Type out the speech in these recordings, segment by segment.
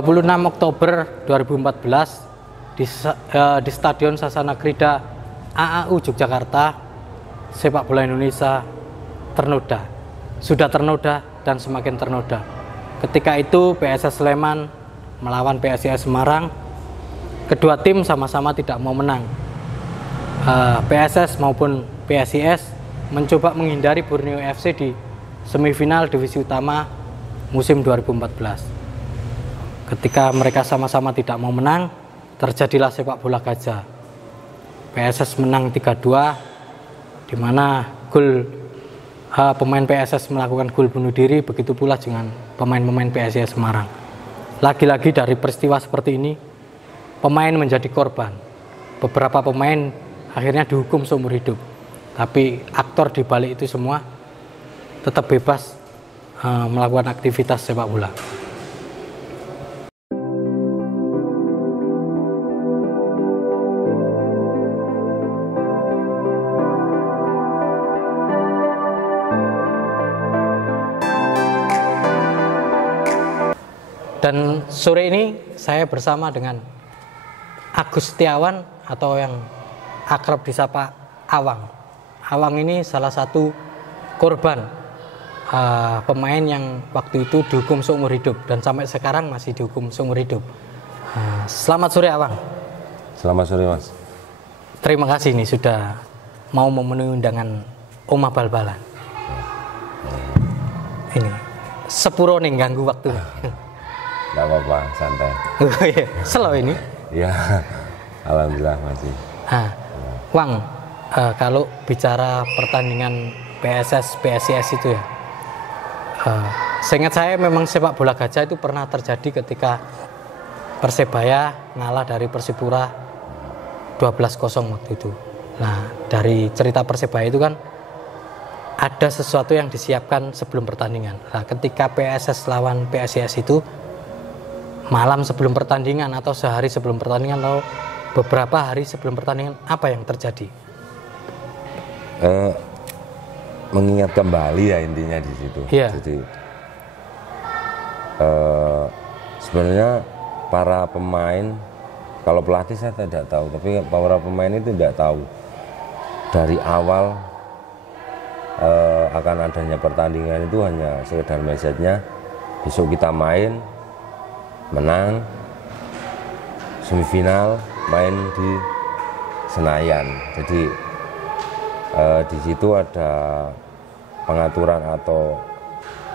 26 Oktober 2014 di Stadion Sasana Krida AAU Yogyakarta, sepak bola Indonesia ternoda. Sudah ternoda dan semakin ternoda. Ketika itu PSS Sleman melawan PSIS Semarang. Kedua tim sama-sama tidak mau menang. PSS maupun PSIS mencoba menghindari Borneo FC di semifinal divisi utama musim 2014. Ketika mereka sama-sama tidak mau menang, terjadilah sepak bola gajah. PSS menang 3-2, di mana gol pemain PSS melakukan gol bunuh diri, begitu pula dengan pemain-pemain PSIS Semarang. Lagi-lagi dari peristiwa seperti ini, pemain menjadi korban. Beberapa pemain akhirnya dihukum seumur hidup. Tapi aktor di balik itu semua tetap bebas melakukan aktivitas sepak bola. Dan sore ini saya bersama dengan Agus Setiawan atau yang akrab disapa Awang. Awang ini salah satu korban pemain yang waktu itu dihukum seumur hidup dan sampai sekarang masih dihukum seumur hidup. Selamat sore Awang. Selamat sore Mas. Terima kasih nih sudah mau memenuhi undangan Oma Bal-Balan. Ini sepuro nih ganggu waktu. Nggak apa-apa, santai. Slow ini. Ya, alhamdulillah masih. Wang, kalau bicara pertandingan PSS PSIS itu ya, seingat saya memang sepak bola gajah itu pernah terjadi ketika Persebaya ngalah dari Persipura 12-0 waktu itu. Nah, dari cerita Persebaya itu kan ada sesuatu yang disiapkan sebelum pertandingan. Nah, ketika PSS lawan PSIS itu malam sebelum pertandingan atau sehari sebelum pertandingan atau beberapa hari sebelum pertandingan, apa yang terjadi? Mengingat kembali ya intinya di situ. Yeah. Jadi sebenarnya para pemain, kalau pelatih saya tidak tahu, tapi para pemain itu tidak tahu dari awal akan adanya pertandingan. Itu hanya sekedar message-nya besok kita main, menang semifinal, main di Senayan. Jadi di situ ada pengaturan atau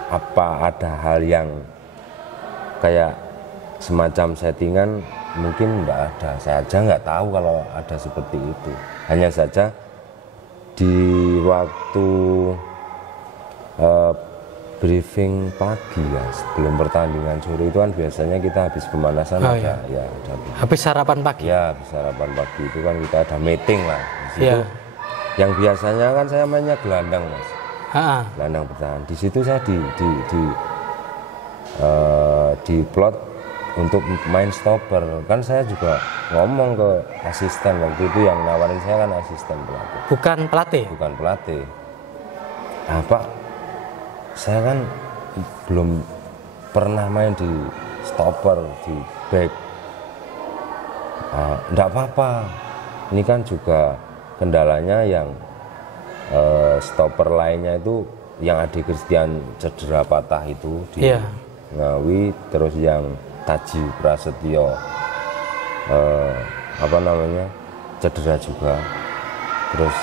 apa, ada hal yang kayak semacam settingan mungkin enggak ada. Saya aja nggak tahu kalau ada seperti itu. Hanya saja di waktu briefing pagi ya sebelum pertandingan sore itu kan biasanya kita habis pemanasan habis sarapan pagi. Ya, habis sarapan pagi itu kan kita ada meeting lah di situ. Yang biasanya kan saya mainnya gelandang Mas. Gelandang bertahan. Di situ saya di plot untuk main stopper. Kan saya juga ngomong ke asisten waktu itu, yang nawarin saya kan asisten pelatih. Bukan pelatih. Bukan pelatih. Nah, Pak, saya kan belum pernah main di stopper, di back. Enggak apa-apa, ini kan juga kendalanya yang stopper lainnya itu yang Ade Christian cedera patah itu di Ngawi, terus yang Taji Prasetyo cedera juga, terus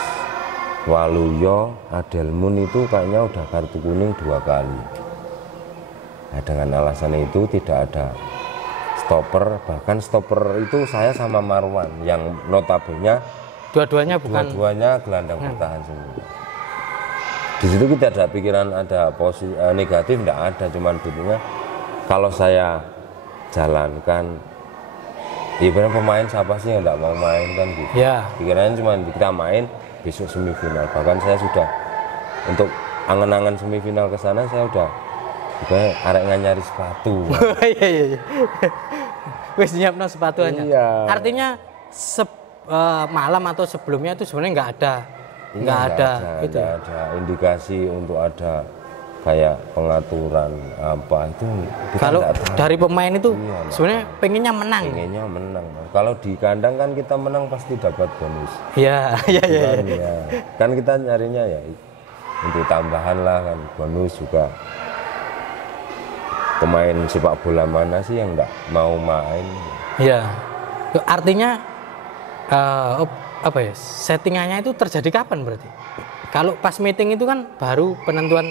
Waluyo Adelmun itu kayaknya udah kartu kuning 2 kali. Nah, dengan alasan itu tidak ada stopper, bahkan stopper itu saya sama Marwan yang notabene dua-duanya gelandang bertahan semua. Di situ kita ada pikiran ada posisi negatif, tidak ada, cuman betulnya kalau saya jalankan, ibaratnya pemain siapa sih yang tidak mau main kan gitu. Pikirannya cuma kita main besok semifinal. Bahkan saya sudah untuk angan-angan semifinal ke sana, saya udah juga arek nyari sepatu. Wis nyiapno sepatu aja. Iya. Artinya malam atau sebelumnya itu sebenarnya nggak ada Nggak ada indikasi untuk ada kayak pengaturan apa itu kita Kalau nggak tahu. dari pemain itu Iya, sebenarnya pengennya menang. Pengennya menang. Kalau di kandang kan kita menang pasti dapat bonus. Iya, iya, iya. Kan, ya. Kan kita nyarinya ya untuk tambahan lah kan, bonus juga. Pemain sepak bola mana sih yang nggak mau main? Iya. Artinya apa ya? Settingannya itu terjadi kapan berarti? Kalau pas meeting itu kan baru penentuan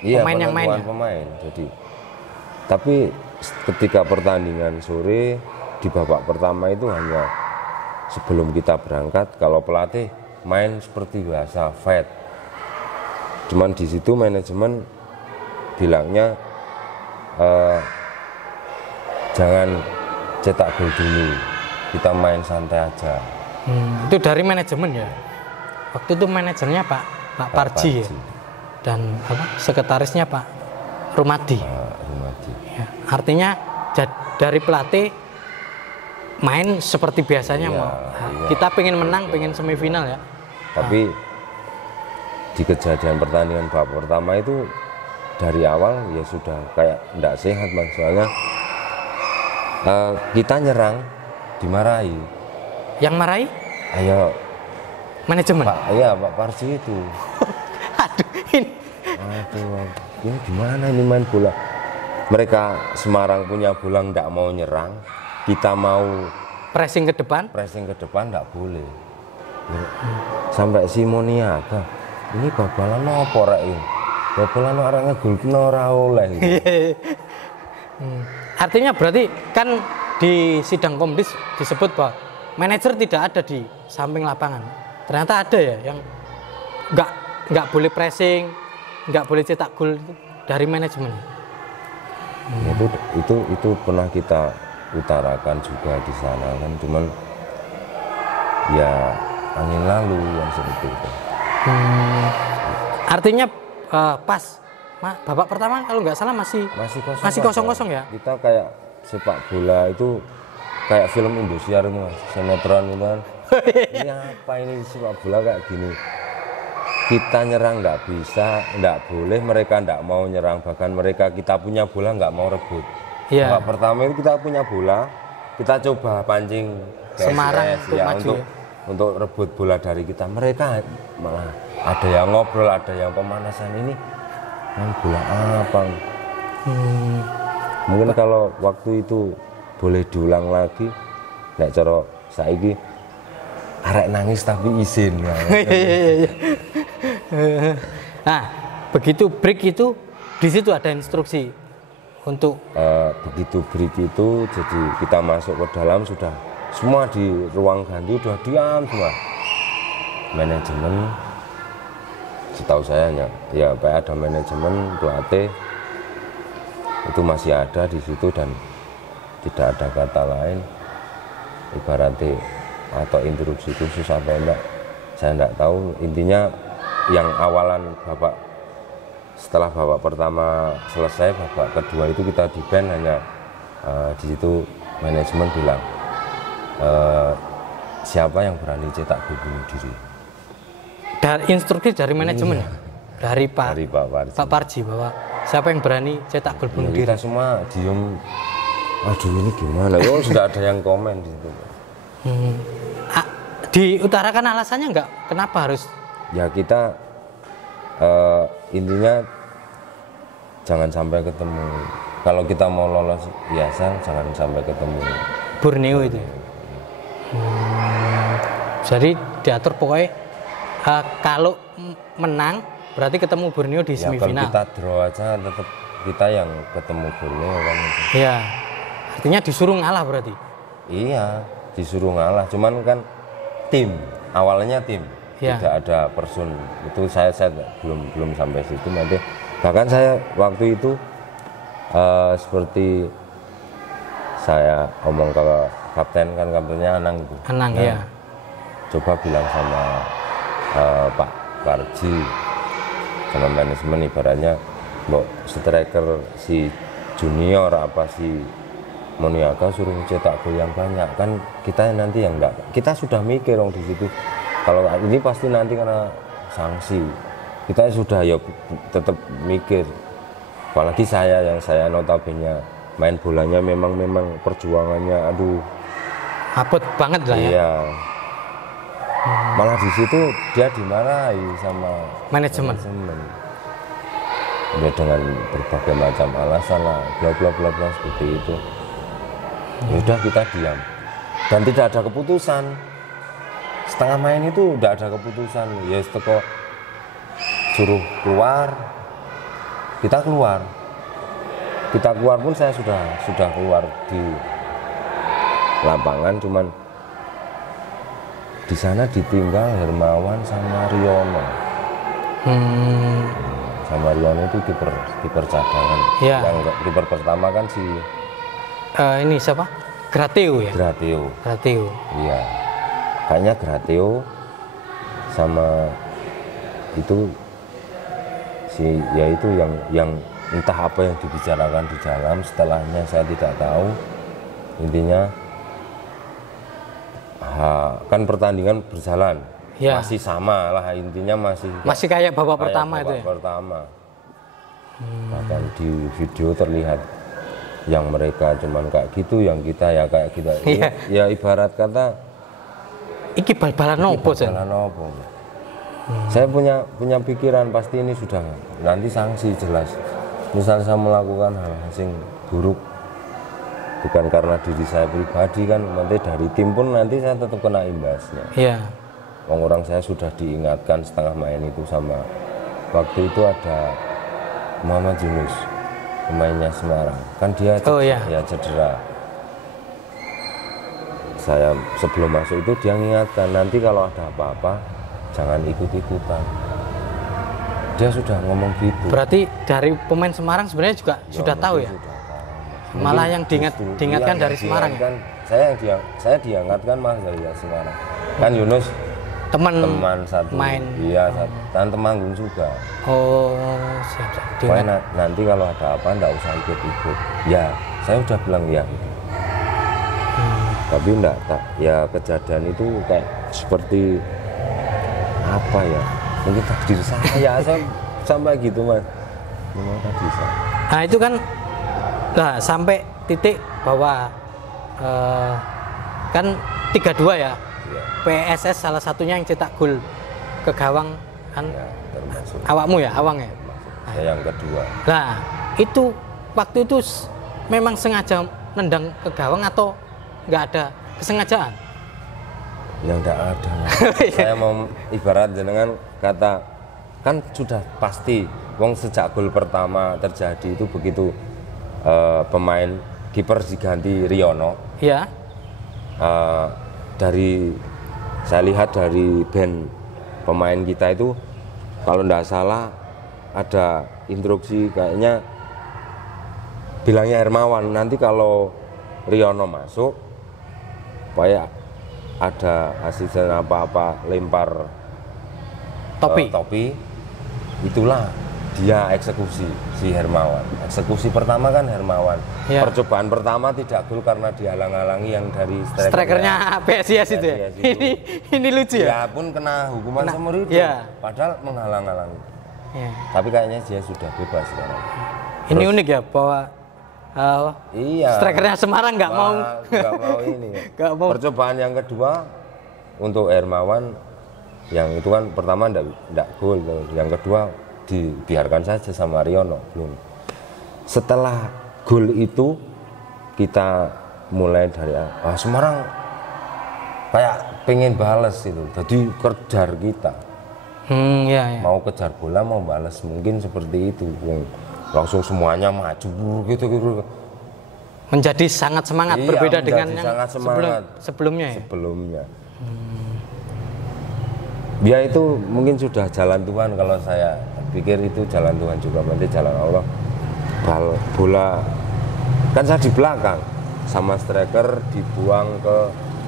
pemain yang main. Pemain. Jadi, tapi ketika pertandingan sore di babak pertama itu hanya sebelum kita berangkat, kalau pelatih main seperti biasa, fight. Cuman di situ manajemen bilangnya jangan cetak gol dulu, kita main santai aja. Itu dari manajemen ya. Waktu itu manajernya Pak Parji ya. Dan sekretarisnya Pak Rumadi. Rumadi. Ya, artinya dari pelatih main seperti biasanya Iya, mau. iya. Kita pengen menang, pengen semifinal ya. Tapi di kejadian pertandingan babak pertama itu dari awal ya sudah kayak tidak sehat Bang. Soalnya kita nyerang dimarahi. Yang marahi? Ayo Manajemen. Pak Parsi itu. Aduh, ini gimana ini main bola? Mereka Semarang punya bola nggak mau nyerang, kita mau pressing ke depan nggak boleh. Sampai Simoniaga, ini babalan apa rek ini? Babalan orang ngegolkan ora oleh. Artinya berarti kan di sidang komdis disebut bahwa manajer tidak ada di samping lapangan. Ternyata ada ya yang nggak boleh pressing, nggak boleh cetak gol dari manajemen. Itu pernah kita utarakan juga di sana kan, cuman ya angin lalu yang seperti itu. Artinya pas babak pertama kalau nggak salah masih kosong ya. Kita kayak sepak bola itu kayak film Indosiar Mas, sinetron itu kan. Ini apa ini sepak bola kayak gini? Kita nyerang nggak bisa, nggak boleh, mereka nggak mau nyerang, bahkan kita punya bola nggak mau rebut. Iya. Babak pertama itu kita punya bola, kita coba pancing Semarang untuk rebut bola dari kita. Mereka malah ada yang ngobrol, ada yang pemanasan, ini main bola apa? Mungkin kalau waktu itu boleh diulang lagi, nek cara saiki arek nangis tapi izin. Nah, begitu break itu di situ ada instruksi untuk begitu break itu, jadi kita masuk ke dalam sudah semua di ruang ganti udah diam semua. Manajemen, setahu saya ya ada manajemen, pelatih itu masih ada di situ dan tidak ada kata lain, ibaratnya atau instruksi khusus apa enggak saya enggak tahu. Intinya yang awalan setelah babak pertama selesai, babak kedua itu kita di ban hanya di situ manajemen bilang siapa yang berani cetak gol bunuh diri. Dari instruksi dari manajemen ya? Dari Pak Parji bahwa siapa yang berani cetak gol bunuh diri. Kita semua diem, aduh ini gimana ya, sudah ada yang komen di situ. Diutarakan alasannya enggak? Kenapa harus? Ya kita intinya jangan sampai ketemu. Kalau kita mau lolos biasa, jangan sampai ketemu Borneo itu. Jadi diatur pokoknya kalau menang berarti ketemu Borneo di semifinal. Kalau kita draw aja tetap kita yang ketemu Borneo kan. Iya. Artinya disuruh ngalah berarti. Iya, disuruh ngalah. Cuman kan tim, awalnya tim. Ya. Tidak ada person. Itu saya belum sampai situ nanti. Bahkan saya waktu itu seperti saya omong ke kaptennya Anang itu. Anang ya. Coba bilang sama Pak Parji sama manajemen, ibaratnya mbok striker si junior apa si Moniaga suruh cetak gol yang banyak, kan kita nanti yang enggak, kita sudah mikir dong di situ kalau ini pasti nanti karena sanksi, kita sudah ya tetap mikir Apalagi yang saya notabene main bolanya memang perjuangannya aduh abot banget lah ya. iya. Malah di situ dia dimarahi sama Manajemen. Ya, dengan berbagai macam alasan lah, bla bla bla bla seperti itu. Ya udah kita diam dan tidak ada keputusan. Setengah main itu tidak ada keputusan. Ya teko suruh keluar, kita keluar pun saya sudah keluar di lapangan, cuman di sana ditinggal Hermawan sama Riono. Sama Riono itu kiper cadangan. Ya. Yang kiper pertama kan si ini siapa? Grateo ya. Grateo. Iya. Kayaknya Grateo sama itu yaitu yang entah apa yang dibicarakan di dalam, setelahnya saya tidak tahu. Intinya kan pertandingan berjalan ya. Masih sama lah, intinya masih kayak babak pertama itu ya. Bahkan di video terlihat yang mereka cuman kayak gitu, yang kita ya kayak kita. Ya ibarat kata iki bal-balan nopo. Saya punya pikiran pasti ini sudah nanti sanksi jelas. Misal saya melakukan hal yang buruk bukan karena diri saya pribadi kan, nanti dari tim pun nanti saya tetap kena imbasnya. Iya. Orang saya sudah diingatkan setengah main itu sama waktu itu ada Muhammad Yunus, pemainnya Semarang. Kan dia cedera. Saya sebelum masuk itu dia mengingatkan nanti kalau ada apa-apa jangan ikut-ikutan. Dia sudah ngomong gitu. Berarti dari pemain Semarang sebenarnya juga sudah tahu ya? Malah yang diingatkan dari Semarang ya? Saya diangkatkan malah dari Semarang. Kan Yunus teman satu main. Iya, dan Temanggung juga. Oh, siap. Pokoknya nanti kalau ada apa enggak usah ikut-ikut. Ya, saya udah bilang ya. Tapi enggak, ya kejadian itu kayak seperti apa ya? Mungkin takdir saya sampai gitu mas. Memang tadi saya. Nah itu kan sampai titik bahwa kan 3-2 ya. PSS salah satunya yang cetak gol ke gawang kan ya, awakmu ya, awang ya. Saya yang kedua. Nah itu waktu itu memang sengaja nendang ke gawang atau nggak ada kesengajaan? Yang tidak ada. Saya mau ibarat jenengan kata kan sudah pasti wong sejak gol pertama terjadi itu begitu pemain kiper diganti Riono. Iya. Dari saya lihat dari band pemain kita itu kalau tidak salah ada instruksi kayaknya bilangnya Hermawan nanti kalau Riono masuk supaya ada asisten apa-apa lempar topi itulah dia eksekusi si Hermawan. Eksekusi pertama kan Hermawan ya. Percobaan pertama tidak gol karena dihalang-halangi yang dari strikernya PSIS itu ya. Ini lucu ya. Ya pun kena hukuman seumur hidup ya. Padahal menghalang-halangi ya. Tapi kayaknya dia sudah bebas sekarang. Ini unik ya bahwa iya. Strikernya Semarang nggak mau ini. Gak mau. Percobaan yang kedua untuk Hermawan yang itu kan pertama enggak gol, yang kedua dibiarkan saja sama Riono belum. Setelah gol itu kita mulai dari Semarang kayak pengen balas itu, jadi kejar kita. Ya. Mau kejar bola mau balas mungkin seperti itu. Langsung semuanya maju gitu. Menjadi sangat semangat berbeda dengan yang sebelumnya. Ya itu mungkin sudah jalan Tuhan, kalau saya pikir itu jalan Tuhan juga, nanti jalan Allah. Bola kan saya di belakang sama striker dibuang ke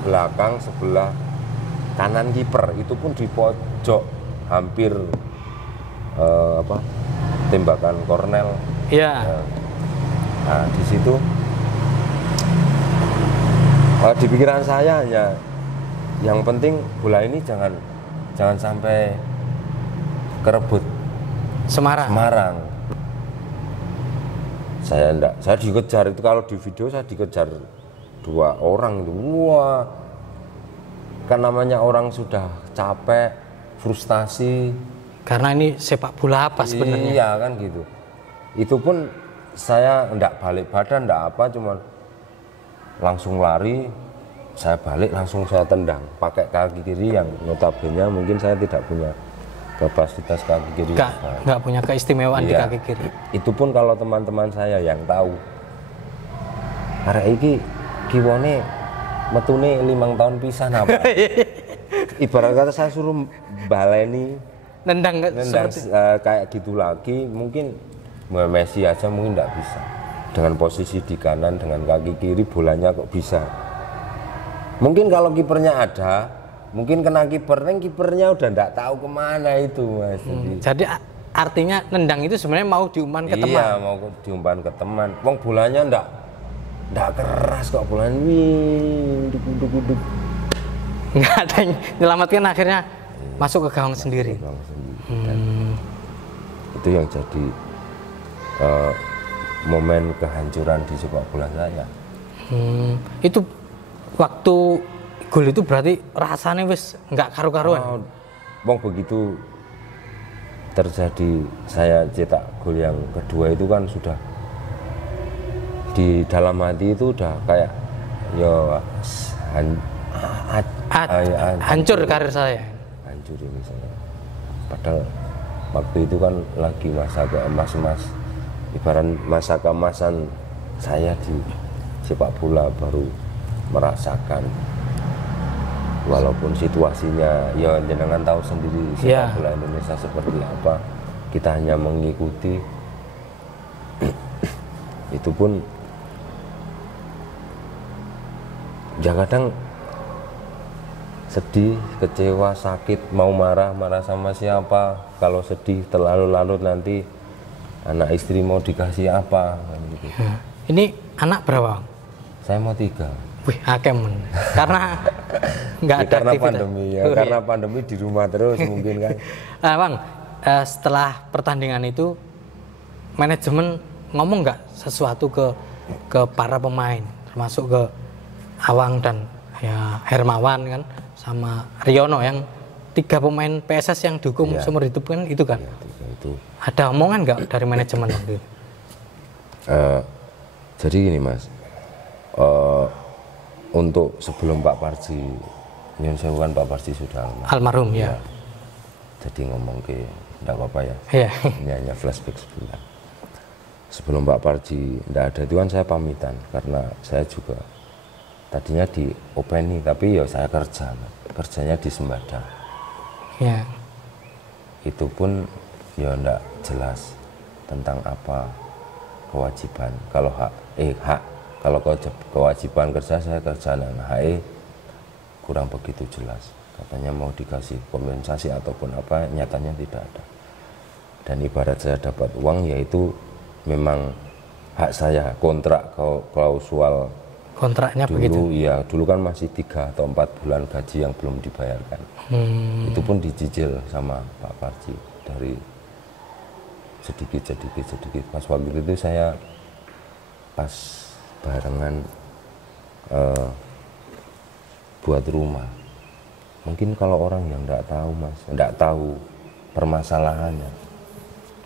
belakang sebelah kanan kiper, itu pun di pojok hampir tembakan Cornell. Iya. Nah di situ di pikiran saya hanya yang penting bola ini jangan sampai kerebut Semarang. saya dikejar itu, kalau di video saya dikejar 2 orang itu. Wah, kan namanya orang sudah capek, frustasi. Karena ini sepak bola apa sebenarnya? Iya kan gitu. Itu pun saya enggak balik badan, enggak apa, cuma langsung lari, saya balik langsung saya tendang pakai kaki kiri yang notabene mungkin saya tidak punya kapasitas kaki kiri. Enggak punya keistimewaan di kaki kiri. Itu pun kalau teman-teman saya yang tahu. Arek iki kiwone metune 5 tahun pisan apa. Ibarat kata saya suruh baleni nendang kayak gitu lagi, mungkin Messi aja mungkin enggak bisa. Dengan posisi di kanan dengan kaki kiri bolanya kok bisa. Mungkin kalau kipernya ada, mungkin kena kipernya udah enggak tahu kemana itu, Mas. Jadi artinya nendang itu sebenarnya mau diumpan ke teman. Iya, mau diumpan ke teman. Wong bolanya enggak keras kok, bolanya duduk. Enggak ada yang menyelamatkan, akhirnya masuk ke gawang sendiri. Dan itu yang jadi momen kehancuran di sepak bola saya. Itu waktu gol itu berarti rasanya wis nggak karu-karuan. Wong begitu terjadi saya cetak gol yang kedua itu kan sudah di dalam hati itu udah kayak hancur karir saya. Hancur ini saya. Padahal waktu itu kan lagi masa keemas, ibarat masa keemasan saya di sepak bola, baru merasakan, walaupun situasinya ya jenengan tahu sendiri sepak bola Indonesia seperti apa, kita hanya mengikuti. Itu pun ya kadang sedih, kecewa, sakit, mau marah sama siapa, kalau sedih terlalu larut nanti anak istri mau dikasih apa kan gitu. Ini anak berapa? Saya mau 3. Wih, hakem. Karena nggak ada karena aktivitas. pandemi ya, karena pandemi di rumah terus mungkin kan. Bang, setelah pertandingan itu manajemen ngomong nggak sesuatu ke para pemain, termasuk ke Awang dan ya Hermawan kan, sama Riono, yang 3 pemain PSS yang dihukum seumur hidup kan itu kan. Ya, itu. Ada omongan nggak dari manajemen waktu itu? Jadi gini Mas, untuk sebelum Pak Parji, Nyun Sewu kan Pak Parji sudah almarhum ya. Jadi ngomong ke, enggak apa-apa ya. Iya. Ini hanya flashback sebentar. Sebelum Pak Parji enggak ada itu kan saya pamitan, karena saya juga tadinya di Openi, tapi ya saya kerjanya di Sembada. Ya. Itu pun ya enggak jelas tentang apa kewajiban. Kalau kalau kewajiban kerja saya kerja, HE kurang begitu jelas. Katanya mau dikasih kompensasi ataupun apa, nyatanya tidak ada. Dan ibarat saya dapat uang, yaitu memang hak saya, kontrak klausul kontraknya dulu, begitu. Iya, dulu kan masih 3 atau 4 bulan gaji yang belum dibayarkan. Itu pun dicicil sama Pak Parji dari sedikit. Pas waktu itu saya pas barengan buat rumah. Mungkin kalau orang yang enggak tahu Mas, enggak tahu permasalahannya,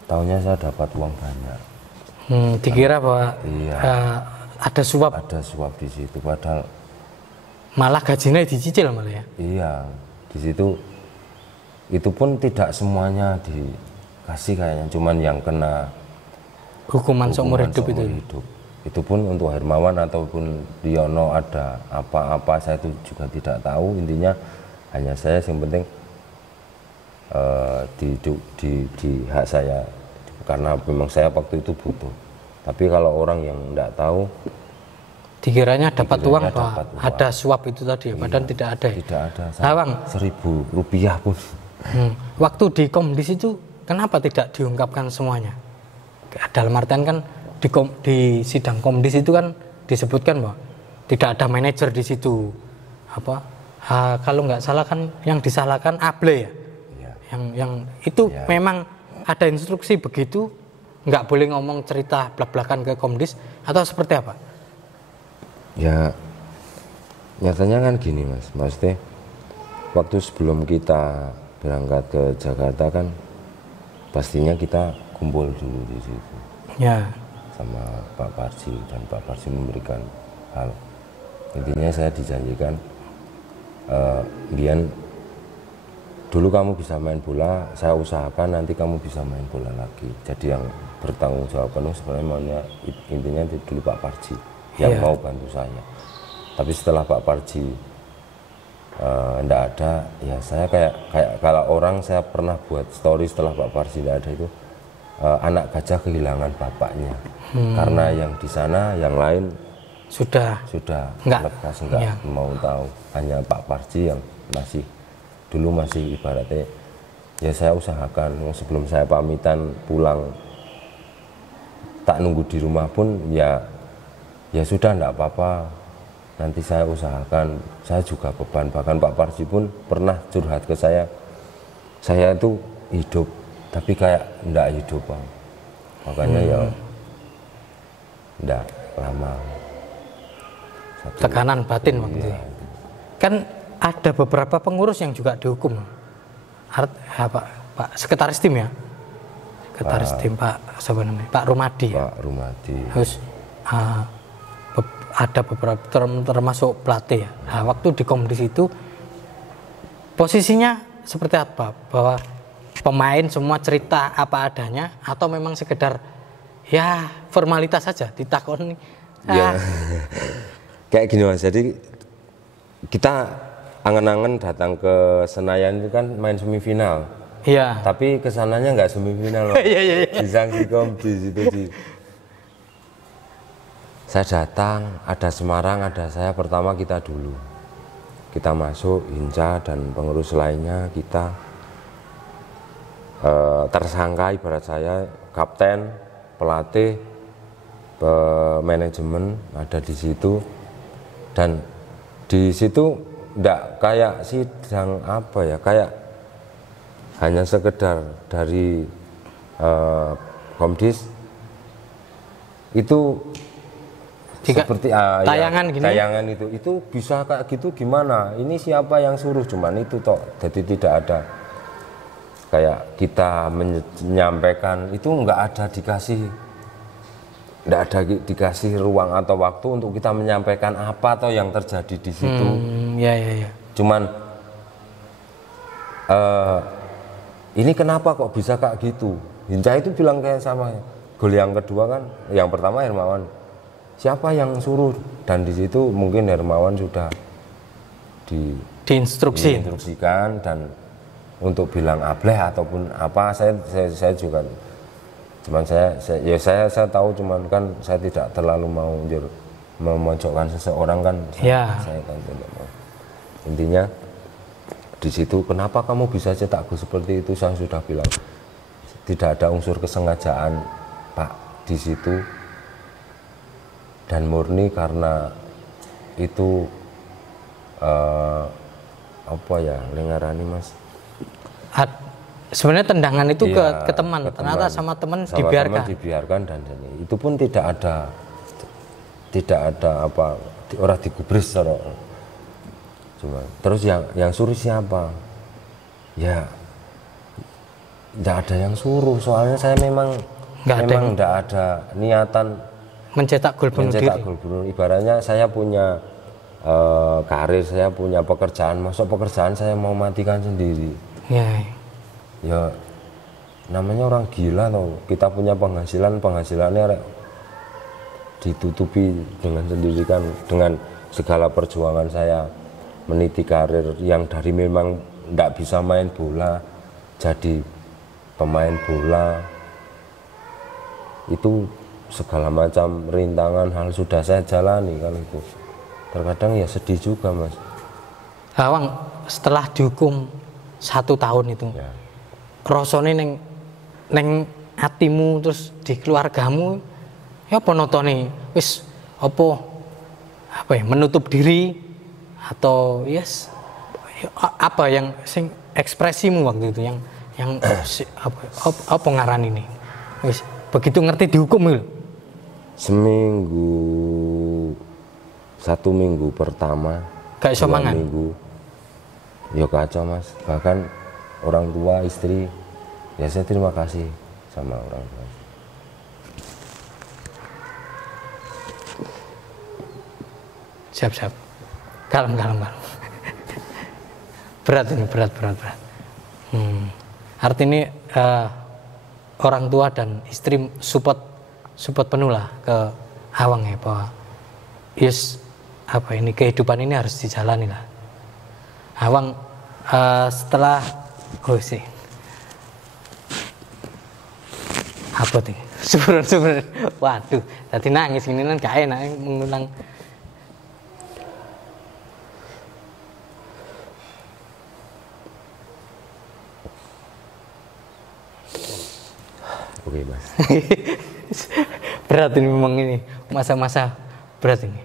taunya saya dapat uang banyak. Dikira bahwa ada suap. Ada suap di situ, padahal malah gajinya dicicil malah ya. Iya, di situ itu pun tidak semuanya dikasih kayaknya, cuman yang kena hukuman seumur hidup itu. Itu pun untuk Hermawan ataupun Riono ada apa-apa saya itu juga tidak tahu. Intinya hanya saya yang penting di hak saya, karena memang saya waktu itu butuh. Tapi kalau orang yang tidak tahu, dikiranya dapat uang, ada suap itu tadi, padahal tidak ada. Tidak ada. Bang, Rp1.000 pun. Waktu di komdis itu kenapa tidak diungkapkan semuanya? Dalam artian kan di sidang komdis itu kan disebutkan bahwa tidak ada manajer di situ. Kalau nggak salah kan yang disalahkan Able ya. Yang itu memang ada instruksi begitu nggak boleh ngomong cerita blak-blakan ke Komdis atau seperti apa? Ya nyatanya kan gini Mas, maksudnya waktu sebelum kita berangkat ke Jakarta kan pastinya kita kumpul dulu di situ. Ya. Sama Pak Parji, dan Pak Parji memberikan hal. Intinya saya dijanjikan, Bian, dulu kamu bisa main bola, saya usahakan nanti kamu bisa main bola lagi. Jadi yang bertanggung jawab penuh sebenarnya maunya intinya dulu Pak Parji yang mau bantu saya. Tapi setelah Pak Parji enggak ada, ya saya kayak kalau orang, saya pernah buat story setelah Pak Parji enggak ada itu, anak gajah kehilangan bapaknya. Karena yang di sana yang lain sudah lepas, enggak mau tahu, hanya Pak Parji yang masih ibaratnya ya saya usahakan sebelum saya pamitan pulang tak nunggu di rumah pun ya sudah enggak apa-apa, nanti saya usahakan, saya juga beban. Bahkan Pak Parji pun pernah curhat ke saya itu hidup tapi kayak enggak hidup Bang. Makanya ya enggak lama. Tekanan batin waktu itu. Kan ada beberapa pengurus yang juga dihukum. Pak Sekretaris Tim ya. Sekretaris Tim Pak siapa namanya? Pak Rumadi. Pak Rumadi. Terus ada beberapa termasuk pelatih ya. Nah, waktu di Komdis itu posisinya seperti apa? Bahwa pemain semua cerita apa adanya atau memang sekedar ya formalitas saja ditakoni. Ya. Kayak gini Mas, jadi kita angen-angen datang ke Senayan itu kan main semifinal. Iya. Tapi kesananya nggak semifinal loh. Iya. Di sanksi Komdis itu saya datang, ada Semarang, ada saya, pertama kita dulu. Kita masuk, Hinca dan pengurus lainnya, kita tersangka ibarat saya, kapten, pelatih, manajemen ada di situ. Dan di situ enggak kayak sidang apa ya, kayak hanya sekedar dari Komdis itu seperti tayangan gini. Tayangan itu bisa kayak gitu gimana? Ini siapa yang suruh? Cuman itu toh. Jadi tidak ada kayak kita menyampaikan itu, enggak ada dikasih ruang atau waktu untuk kita menyampaikan apa atau yang terjadi di situ. Ya. Cuman ini kenapa kok bisa kayak gitu? Hinca itu bilang kayak sama. Gol yang kedua kan, yang pertama Hermawan. Siapa yang suruh? Dan di situ mungkin Hermawan sudah diinstruksikan dan untuk bilang ableh ataupun apa, saya juga, cuman saya tahu, cuman kan saya tidak terlalu mau memojokkan seseorang kan. Saya kan tidak mau. Intinya di situ, kenapa kamu bisa cetak gol seperti itu? Saya sudah bilang tidak ada unsur kesengajaan Pak di situ. Dan murni karena itu apa ya, lengarani Mas. Sebenarnya tendangan itu ke teman, ternyata sama teman dibiarkan dan itu pun tidak ada apa, orang digubris cuma. Terus yang suruh siapa? Ya tidak ada yang suruh, soalnya saya memang tidak ada niatan mencetak gol bunuh diri. Ibaratnya saya punya karir, saya punya pekerjaan, masuk pekerjaan saya mau matikan sendiri. Ya namanya orang gila loh. Kita punya penghasilannya ditutupi dengan sendiri kan, dengan segala perjuangan saya meniti karir yang dari memang tidak bisa main bola jadi pemain bola. Itu segala macam rintangan hal sudah saya jalani kalau itu. Terkadang ya sedih juga Mas. Bawang, setelah dihukum 1 tahun itu, rasane neng hatimu terus di keluargamu ya apa notone? Wis apa ya, menutup diri atau apa yang ekspresimu waktu itu yang apa ngaran ini? Wis begitu ngerti dihukum gitu? Seminggu, 1 minggu pertama, Gak iso 2 mangan? minggu, ya kacau Mas. Bahkan orang tua, istri, ya saya terima kasih sama orang tua. Siap. Kalem. Berat ini, berat. Artinya orang tua dan istri support penuh lah ke Awang ya, bahwa apa ini kehidupan ini harus dijalani lah. Awang setelah apa tuh? Super. Waduh, tadi nangis ini kan gak enak mengulang. Oke Mas. Berat ini memang ini masa-masa berat ini.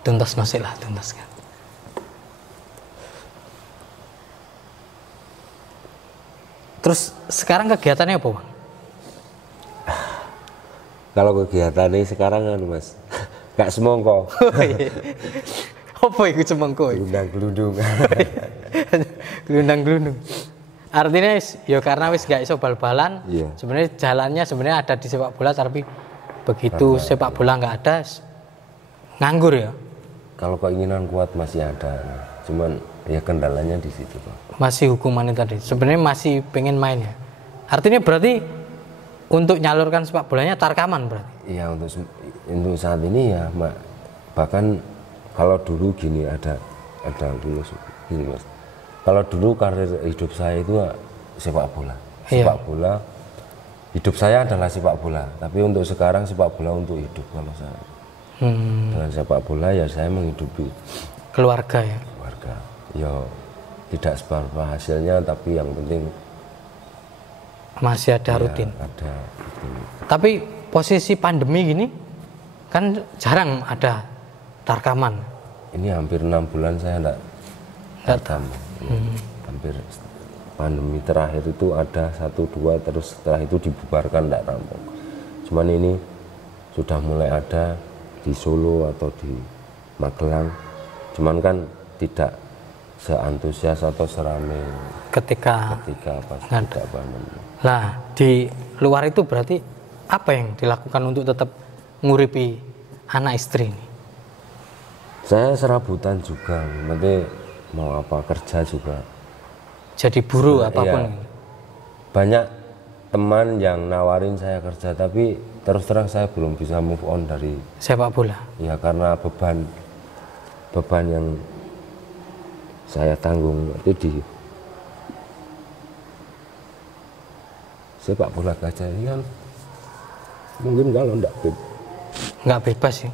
Tuntas kan. Terus sekarang kegiatannya apa Bang? Kalau kegiatan ini sekarang kan Mas, gak semongko. Apa itu semangko? Gelundang-gelundung. Gelundang-gelundung. Artinya ya karena wis gak iso bal-balan. Iya. Sebenarnya jalannya sebenarnya ada di sepak bola, tapi begitu sepak bola nggak ada, nganggur ya. Kalau keinginan kuat masih ada, cuman ya kendalanya di situ Pak. Masih hukumannya tadi. Sebenarnya masih pengen main ya. Artinya berarti untuk nyalurkan sepak bolanya tarkaman berarti. Iya, untuk saat ini ya bahkan kalau dulu gini ada dulu gini Mas. Kalau dulu karir hidup saya itu sepak bola. Sepak bola, hidup saya adalah sepak bola. Tapi untuk sekarang sepak bola untuk hidup kalau saya. Dengan sepak bola ya saya menghidupi keluarga ya. Keluarga. Ya tidak seberapa hasilnya, tapi yang penting masih ada rutin. Ada rutin. Tapi posisi pandemi gini kan jarang ada tarkaman. Ini hampir 6 bulan saya enggak tarkam. Hampir pandemi terakhir itu ada 1-2, terus setelah itu dibubarkan enggak rampung. Cuman ini sudah mulai ada di Solo atau di Magelang. Cuman kan tidak seantusias atau serame ketika pas tidak pandemi. Lah di luar itu berarti apa yang dilakukan untuk tetap nguripi anak istri ini? Saya serabutan juga, nanti mau apa kerja juga. Jadi buruh apapun. Iya. Banyak teman yang nawarin saya kerja, tapi terus terang saya belum bisa move on dari sepak bola. Ya karena beban yang saya tanggung itu di sepak bola Gajah ini kan mungkin kalau nggak bebas ya.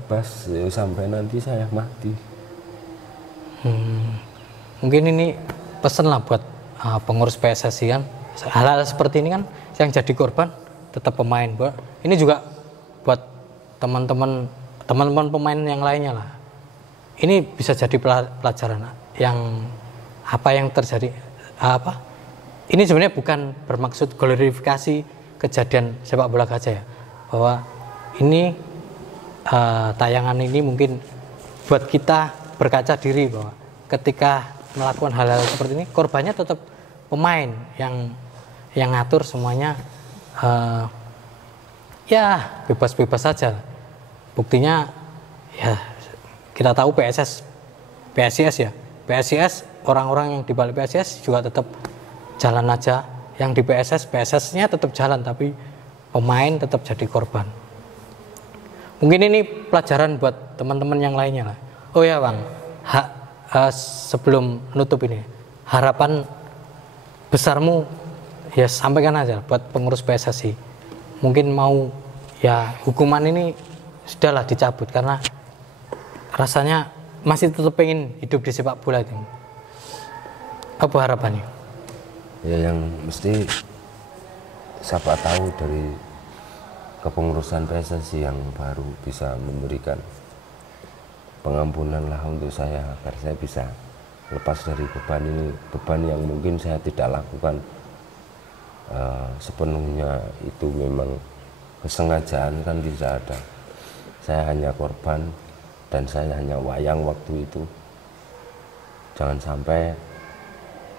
Sampai nanti saya mati. Mungkin ini pesan lah buat pengurus PSSI kan, hal-hal seperti ini kan yang jadi korban tetap pemain. Ini juga buat teman-teman pemain yang lainnya lah. Ini bisa jadi pelajaran yang apa yang terjadi ini sebenarnya bukan bermaksud glorifikasi kejadian sepak bola Gajah ya, bahwa ini tayangan ini mungkin buat kita berkaca diri bahwa ketika melakukan hal-hal seperti ini korbannya tetap pemain yang ngatur semuanya. Ya bebas-bebas saja. Buktinya ya kita tahu PSIS orang-orang yang di balik PSIS juga tetap jalan aja. Yang di PSS-nya tetap jalan, tapi pemain tetap jadi korban. Mungkin ini pelajaran buat teman-teman yang lainnya lah. Oh ya Bang, sebelum nutup ini, harapan besarmu ya sampaikan aja buat pengurus PSSI. Mungkin mau ya hukuman ini sudahlah dicabut karena rasanya masih tetap pengen hidup di sepak bola itu. Apa harapannya? Ya yang mesti siapa tahu dari kepengurusan PSSI yang baru bisa memberikan pengampunan lah untuk saya agar saya bisa lepas dari beban ini, beban yang mungkin saya tidak lakukan sepenuhnya itu memang kesengajaan kan tidak ada. Saya hanya korban dan saya hanya wayang waktu itu. Jangan sampai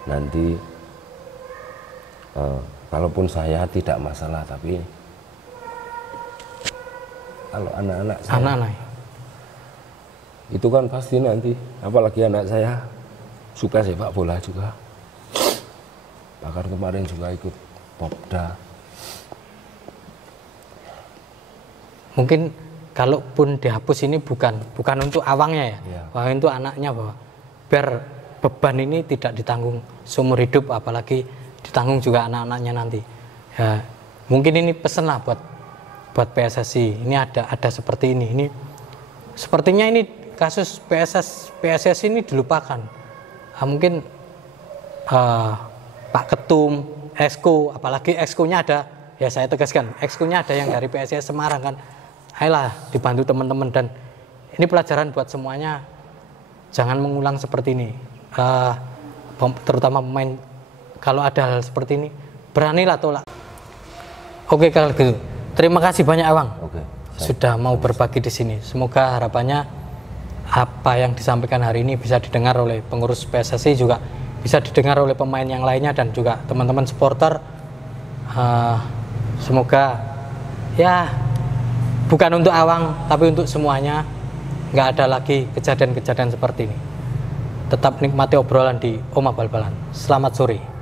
nanti kalaupun saya tidak masalah, tapi kalau anak-anak saya itu kan pasti nanti, apalagi anak saya suka sepak bola juga, bahkan kemarin juga ikut Popda. Mungkin kalaupun dihapus ini bukan untuk awangnya ya, bahwa untuk anaknya, bahwa biar beban ini tidak ditanggung seumur hidup, apalagi ditanggung juga anak-anaknya nanti. Ya, mungkin ini pesan lah buat PSSI. Ini ada seperti ini. Ini sepertinya ini kasus PSSI ini dilupakan. Mungkin Pak Ketum, Exco, apalagi Exco-nya ada, ya saya tegaskan, Exco-nya ada yang dari PSIS Semarang kan. Ayolah dibantu teman-teman, dan ini pelajaran buat semuanya. Jangan mengulang seperti ini. Terutama pemain, kalau ada hal seperti ini, beranilah tolak. Oke, kalau gitu. Terima kasih banyak Awang. Sudah mau berbagi di sini. Semoga harapannya apa yang disampaikan hari ini bisa didengar oleh pengurus PSSI, juga bisa didengar oleh pemain yang lainnya dan juga teman-teman supporter. Semoga ya bukan untuk Awang tapi untuk semuanya, nggak ada lagi kejadian-kejadian seperti ini. Tetap nikmati obrolan di Oma Bal-Balan. Selamat sore.